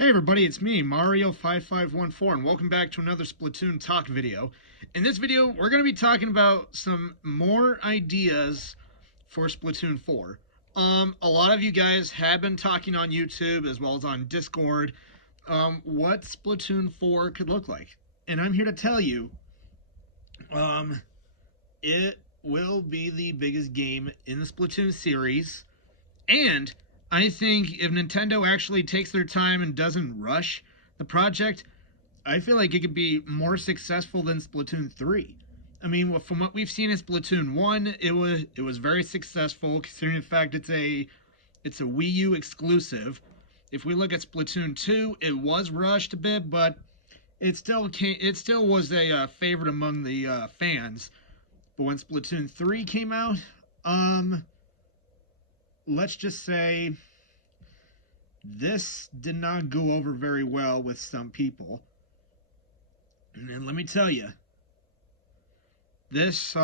Hey everybody, it's me, Mario5514, and welcome back to another Splatoon Talk video. In this video, we're going to be talking about some more ideas for Splatoon 4. A lot of you guys have been talking on YouTube as well as on Discord what Splatoon 4 could look like. And I'm here to tell you, it will be the biggest game in the Splatoon series, and I think if Nintendo actually takes their time and doesn't rush the project, I feel like it could be more successful than Splatoon 3. I mean, from what we've seen in Splatoon 1, it was very successful, considering the fact it's a Wii U exclusive. If we look at Splatoon 2, it was rushed a bit, but it still was a favorite among the fans. But when Splatoon 3 came out, let's just say this did not go over very well with some people. And let me tell you, this,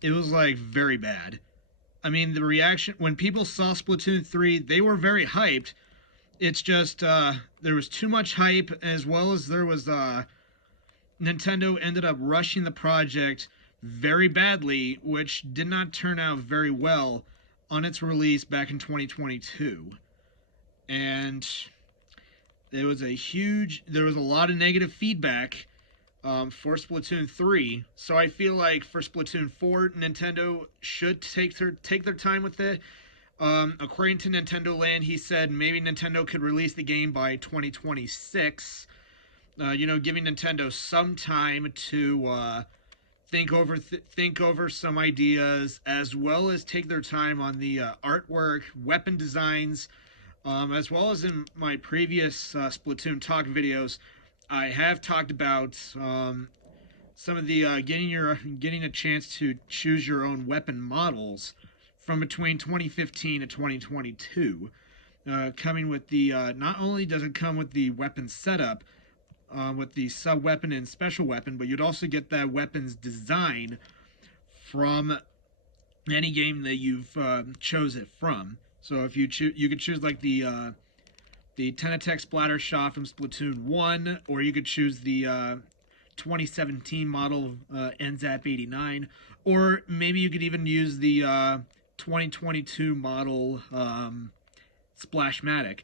it was like very bad. I mean, the reaction, when people saw Splatoon 3, they were very hyped. It's just, there was too much hype, as well as there was, Nintendo ended up rushing the project very badly, which did not turn out very well on its release back in 2022. And there was a lot of negative feedback for Splatoon 3. So I feel like for Splatoon 4, Nintendo should take their time with it. According to Nintendo Land, he said maybe Nintendo could release the game by 2026. Giving Nintendo some time to think over some ideas, as well as take their time on the artwork, weapon designs, as well as in my previous Splatoon Talk videos. I have talked about some of the getting a chance to choose your own weapon models from between 2015 to 2022. Coming with the not only does it come with the weapon setup, with the sub-weapon and special weapon, but you'd also get that weapon's design from any game that you've chose it from. So if you could choose like the Tenatech Splatter Shot from Splatoon 1, or you could choose the 2017 model NZAP 89, or maybe you could even use the 2022 model Splashmatic.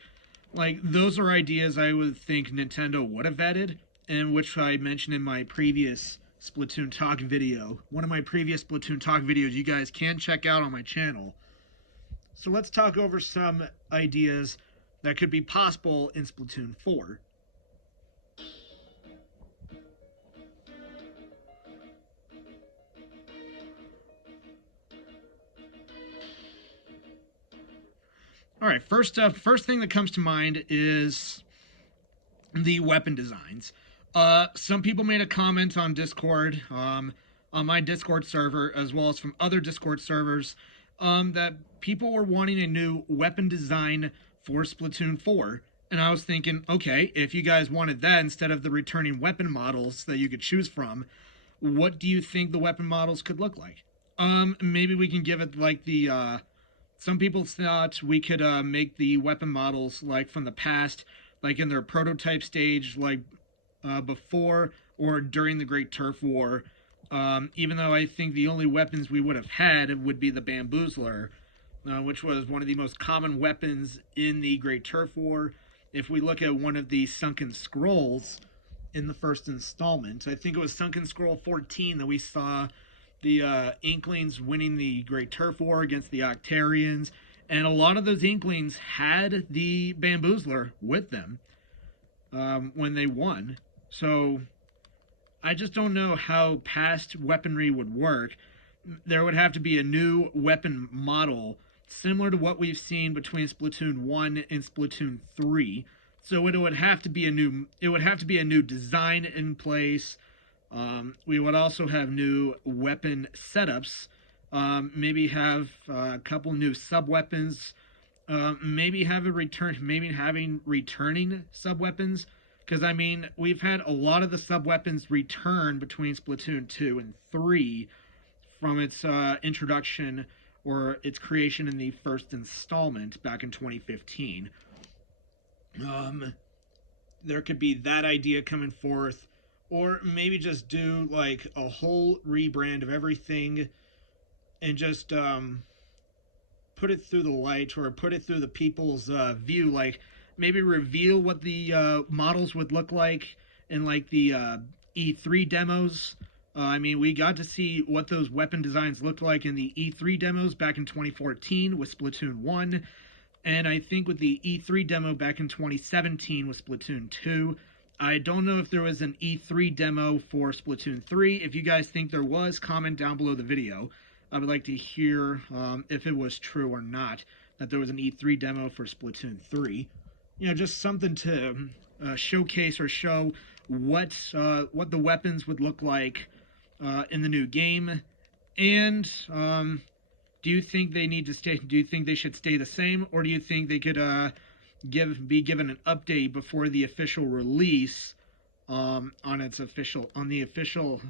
Like, those are ideas I would think Nintendo would have vetted, and which I mentioned in my previous Splatoon Talk video. One of my previous Splatoon Talk videos you guys can check out on my channel. So let's talk over some ideas that could be possible in Splatoon 4. Alright, first thing that comes to mind is the weapon designs. Some people made a comment on Discord, on my Discord server, as well as from other Discord servers, that people were wanting a new weapon design for Splatoon 4. And I was thinking, okay, if you guys wanted that instead of the returning weapon models that you could choose from, what do you think the weapon models could look like? Maybe we can give it like the, some people thought we could make the weapon models like from the past, like in their prototype stage, like before or during the Great Turf War. Even though I think the only weapons we would have had would be the Bamboozler, which was one of the most common weapons in the Great Turf War. If we look at one of the Sunken Scrolls in the first installment, I think it was Sunken Scroll 14 that we saw the Inklings winning the Great Turf War against the Octarians, and a lot of those Inklings had the Bamboozler with them when they won. So I just don't know how past weaponry would work. There would have to be a new weapon model similar to what we've seen between Splatoon 1 and Splatoon 3. So it would have to be a new design in place. We would also have new weapon setups. Maybe have a couple new sub weapons. Maybe having returning sub weapons. Because I mean, we've had a lot of the sub weapons return between Splatoon 2 and 3 from its introduction or its creation in the first installment back in 2015. Um, there could be that idea coming forth, or maybe just do like a whole rebrand of everything and just put it through the light or put it through the people's view. Like maybe reveal what the models would look like in like the E3 demos. I mean, we got to see what those weapon designs looked like in the E3 demos back in 2014 with Splatoon 1. And I think with the E3 demo back in 2017 with Splatoon 2. I don't know if there was an E3 demo for Splatoon 3. If you guys think there was, comment down below the video. I would like to hear if it was true or not that there was an E3 demo for Splatoon 3. You know, just something to showcase or show what the weapons would look like in the new game. And do you think they need to stay? Do you think they should stay the same, or do you think they could be given an update before the official release on the official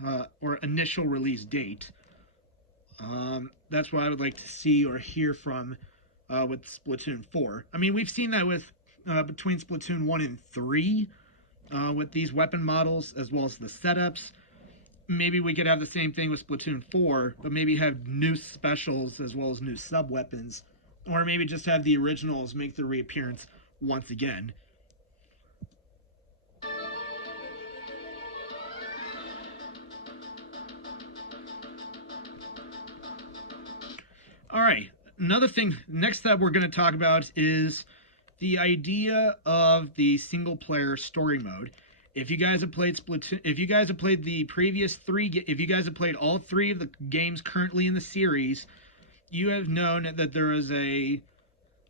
or initial release date? That's what I would like to see or hear from with Splatoon 4. I mean, we've seen that with between Splatoon 1 and 3 with these weapon models as well as the setups. Maybe we could have the same thing with Splatoon 4, but maybe have new specials as well as new sub-weapons. Or maybe just have the originals make their reappearance once again. All right. Another thing, next that we're going to talk about is the idea of the single-player story mode. If you guys have played Splatoon, if you guys have played the previous three, if you guys have played all three of the games currently in the series, you have known that there is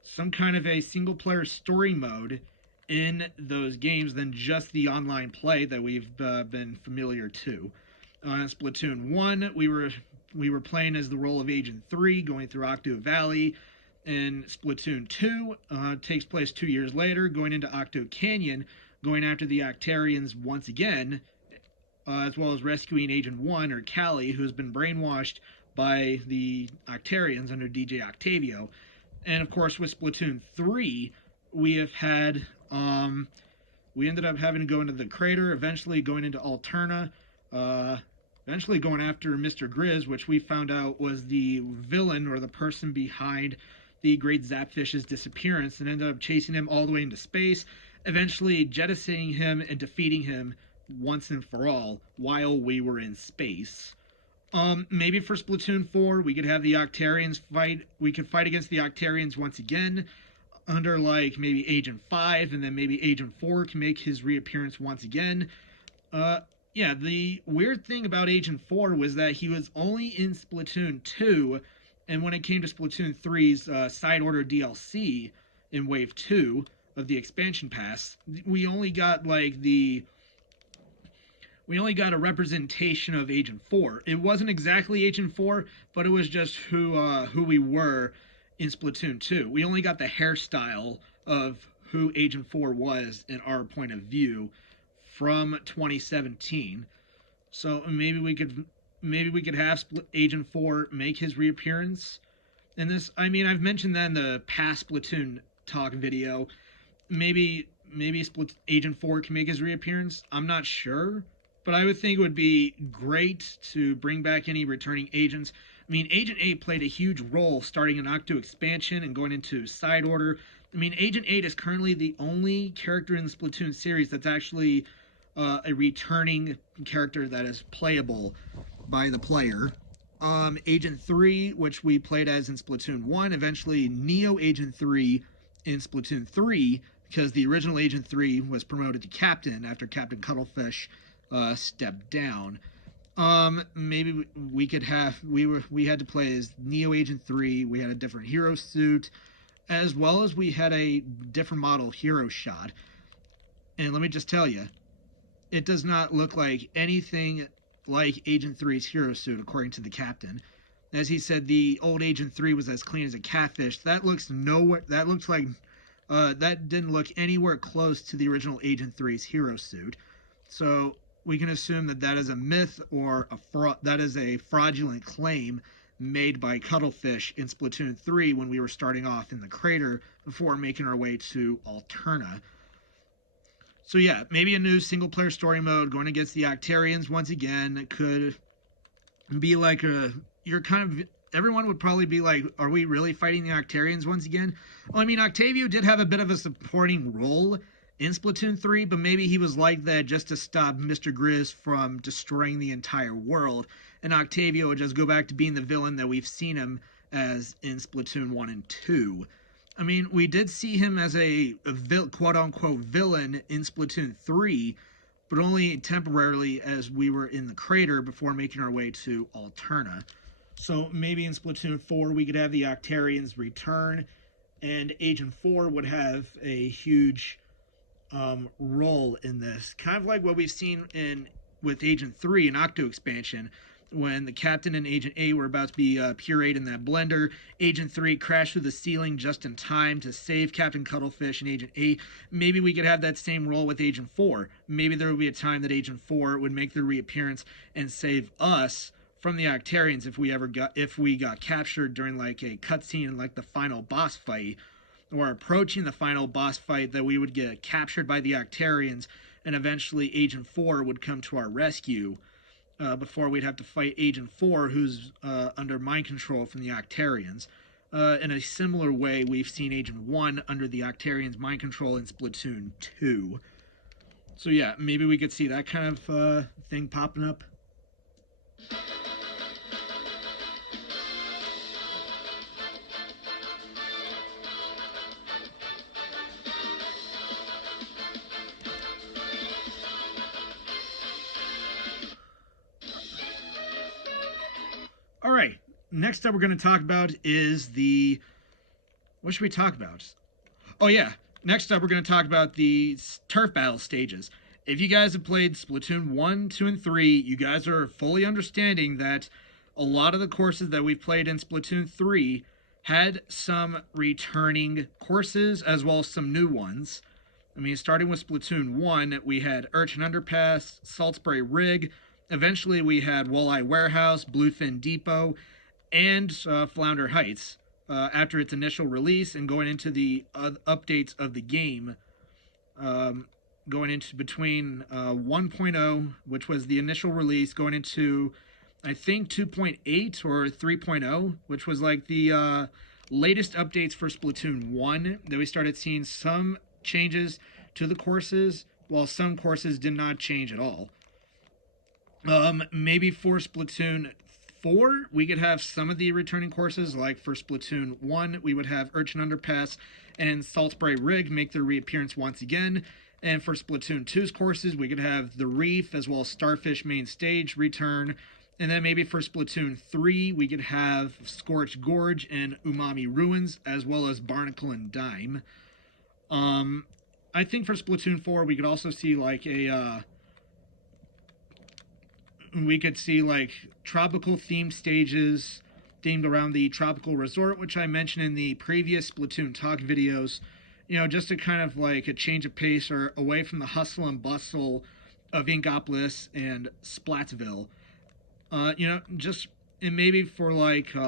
some kind of a single-player story mode in those games than just the online play that we've been familiar to. Splatoon 1, we were playing as the role of Agent 3, going through Octo Valley. And Splatoon 2 takes place 2 years later, going into Octo Canyon, going after the Octarians once again, as well as rescuing Agent 1, or Callie, who's been brainwashed by the Octarians under DJ Octavio. And of course, with Splatoon 3, we have had, we ended up having to go into the crater, eventually going into Alterna, eventually going after Mr. Grizz, which we found out was the villain or the person behind the Great Zapfish's disappearance, and ended up chasing him all the way into space, eventually jettisoning him and defeating him once and for all while we were in space. Maybe for Splatoon 4, we could have the Octarians fight. We could fight against the Octarians once again under like maybe Agent 5, and then maybe Agent 4 can make his reappearance once again. Yeah, the weird thing about Agent 4 was that he was only in Splatoon 2, and when it came to Splatoon 3's Side Order DLC in Wave 2 of the expansion pass, we only got a representation of Agent 4. It wasn't exactly Agent 4, but it was just who we were in Splatoon 2. We only got the hairstyle of who Agent 4 was in our point of view from 2017. So maybe we could have Agent 4 make his reappearance in this. I mean, I've mentioned that in the past Splatoon Talk video. Maybe Agent 4 can make his reappearance. I'm not sure, but I would think it would be great to bring back any returning agents. I mean, Agent 8 played a huge role starting an Octo expansion and going into Side Order. I mean, Agent 8 is currently the only character in the Splatoon series that's actually a returning character that is playable by the player. Agent 3, which we played as in Splatoon 1, eventually Neo Agent 3 in Splatoon 3, because the original Agent 3 was promoted to Captain after Captain Cuttlefish stepped down. Maybe we could have, we had to play as Neo Agent 3, we had a different hero suit, as well as we had a different model hero shot. And let me just tell you, it does not look like anything like Agent 3's hero suit, according to the captain. As he said, the old Agent 3 was as clean as a catfish. That looks nowhere. That looks like that didn't look anywhere close to the original Agent 3's hero suit. So we can assume that that is a myth or that is a fraudulent claim made by Cuttlefish in Splatoon 3 when we were starting off in the crater before making our way to Alterna. So yeah, maybe a new single player story mode going against the Octarians once again could be like a you're kind of everyone would probably be like, are we really fighting the Octarians once again? Well, I mean, Octavio did have a bit of a supporting role in Splatoon 3, but maybe he was like that just to stop Mr. Grizz from destroying the entire world, and Octavio would just go back to being the villain that we've seen him as in Splatoon 1 and 2. I mean, we did see him as a quote unquote villain in Splatoon 3, but only temporarily as we were in the crater before making our way to Alterna. So maybe in Splatoon 4 we could have the Octarians return, and Agent 4 would have a huge role in this. Kind of like what we've seen in with Agent 3 in Octo Expansion, when the Captain and Agent A were about to be pureed in that blender. Agent 3 crashed through the ceiling just in time to save Captain Cuttlefish and Agent A. Maybe we could have that same role with Agent 4. Maybe there would be a time that Agent 4 would make their reappearance and save us from the Octarians if we got captured during like a cutscene in like the final boss fight, or approaching the final boss fight, that we would get captured by the Octarians and eventually Agent 4 would come to our rescue. Before we'd have to fight Agent 4, who's under mind control from the Octarians. In a similar way, we've seen Agent 1 under the Octarians' mind control in Splatoon 2. So yeah, maybe we could see that kind of thing popping up. All right, next up we're going to talk about is the... What should we talk about? Oh yeah, next up we're going to talk about the turf battle stages. If you guys have played Splatoon 1, 2, and 3, you guys are fully understanding that a lot of the courses that we've played in Splatoon 3 had some returning courses as well as some new ones. I mean, starting with Splatoon 1, we had Urchin Underpass, Saltspray Rig. Eventually, we had Walleye Warehouse, Bluefin Depot, and Flounder Heights. After its initial release and going into the updates of the game, going into between 1.0, which was the initial release, going into, I think, 2.8 or 3.0, which was like the latest updates for Splatoon 1, that we started seeing some changes to the courses, while some courses did not change at all. Maybe for Splatoon 4, we could have some of the returning courses, like for Splatoon 1, we would have Urchin Underpass and Saltspray Rig make their reappearance once again. And for Splatoon 2's courses, we could have the Reef as well as Starfish Main Stage return. And then maybe for Splatoon 3, we could have Scorched Gorge and Umami Ruins, as well as Barnacle and Dime. I think for Splatoon 4, we could also see like we could see like tropical themed stages themed around the tropical resort, which I mentioned in the previous Splatoon Talk videos, you know, just to kind of like a change of pace or away from the hustle and bustle of Inkopolis and Splatsville. You know, just, and maybe for like, you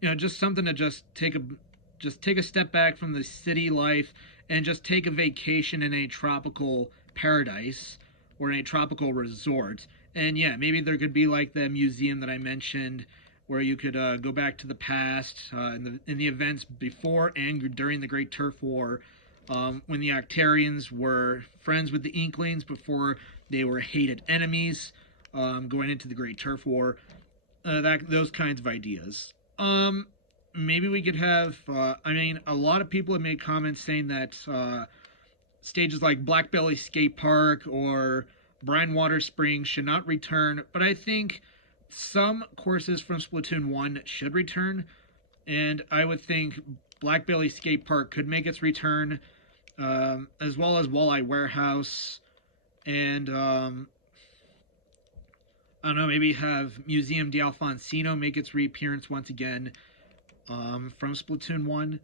know, just something to just take a step back from the city life and just take a vacation in a tropical paradise or in a tropical resort. And yeah, maybe there could be like the museum that I mentioned, where you could go back to the past in the events before and during the Great Turf War, when the Octarians were friends with the Inklings before they were hated enemies, going into the Great Turf War. Those kinds of ideas. Maybe we could have. I mean, a lot of people have made comments saying that stages like Black Belly Skate Park or Brine Water Springs should not return, but I think some courses from Splatoon 1 should return, and I would think Black Belly Skate Park could make its return, as well as Walleye Warehouse, and I don't know, maybe have Museum d'Alfonsino make its reappearance once again from Splatoon 1.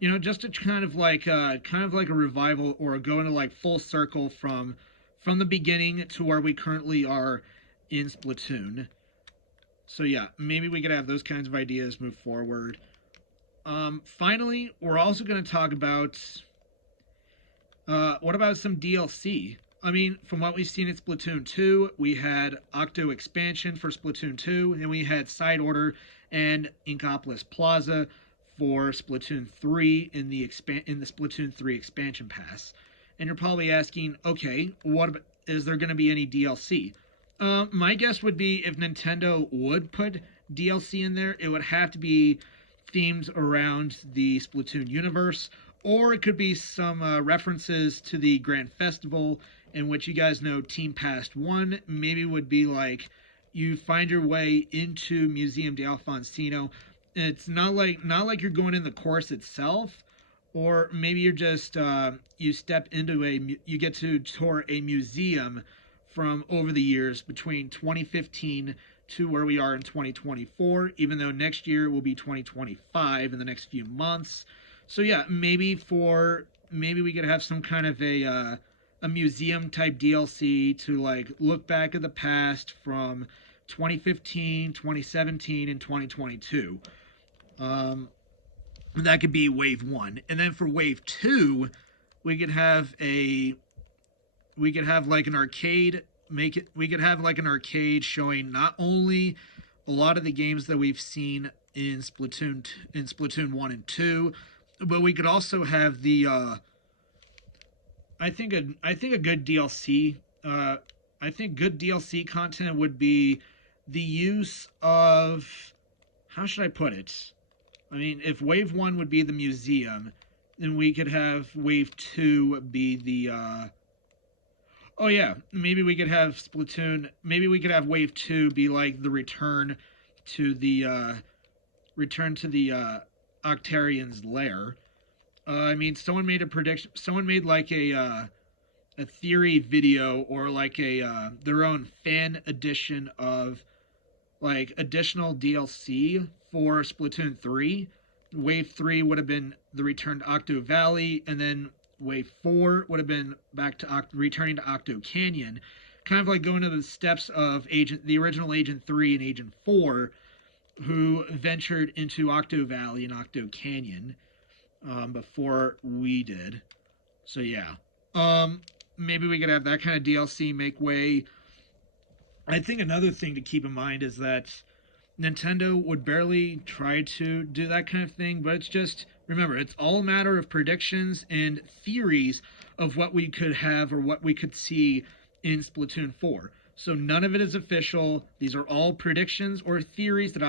You know, just to kind of like a revival, or go into like full circle from the beginning to where we currently are in Splatoon. So yeah, maybe we could have those kinds of ideas move forward. Finally, we're also going to talk about What about some DLC? I mean, from what we've seen in Splatoon 2, we had Octo expansion for Splatoon 2, and we had Side Order and Inkopolis Plaza for Splatoon 3 in the Splatoon 3 expansion pass. And you're probably asking, okay, is there going to be any DLC? My guess would be if Nintendo would put DLC in there, it would have to be themed around the Splatoon universe, or it could be some references to the Grand Festival, in which you guys know Team Past 1 maybe would be like you find your way into Museum de Alfonsino. It's not like you're going in the course itself, or maybe you're just you step into you get to tour a museum from over the years between 2015 to where we are in 2024, even though next year will be 2025 in the next few months. So yeah, maybe we could have some kind of a museum type DLC to like look back at the past from 2015, 2017, and 2022. That could be wave 1. And then for wave 2, we could have like an arcade we could have like an arcade showing not only a lot of the games that we've seen in Splatoon 1 and 2, but we could also have the I think a good DLC I think good DLC content would be the use of, how should I put it? I mean, if wave 1 would be the museum, then we could have wave 2 be the oh yeah, maybe we could have wave 2 be like the return to the Octarian's lair. I mean, someone made like a theory video, or like a their own fan edition of like additional DLC for Splatoon 3. Wave 3 would have been the return to Octo Valley, and then Wave 4 would have been back to returning to Octo Canyon, kind of like going to the steps of the original Agent 3 and Agent 4, who ventured into Octo Valley and Octo Canyon before we did. So yeah, maybe we could have that kind of DLC make way. I think another thing to keep in mind is that Nintendo would barely try to do that kind of thing, but it's just, remember, it's all a matter of predictions and theories of what we could have or what we could see in Splatoon 4. So none of it is official. These are all predictions or theories that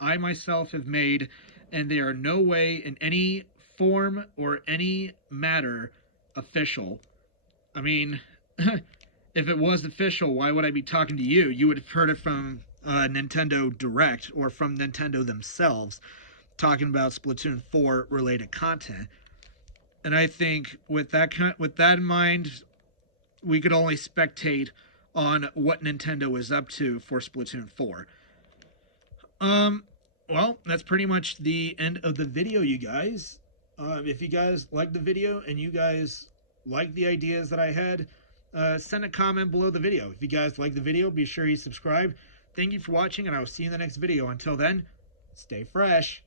I myself have made, and they are no way in any form or any matter official. I mean, if it was official, why would I be talking to you? You would have heard it from Nintendo Direct or from Nintendo themselves talking about Splatoon 4 related content. And I think with that in mind, we could only spectate on what Nintendo is up to for Splatoon 4. Well, that's pretty much the end of the video, you guys. If you guys liked the video and you guys like the ideas that I had, send a comment below the video. If you guys like the video, be sure you subscribe. Thank you for watching, and I will see you in the next video. Until then, stay fresh.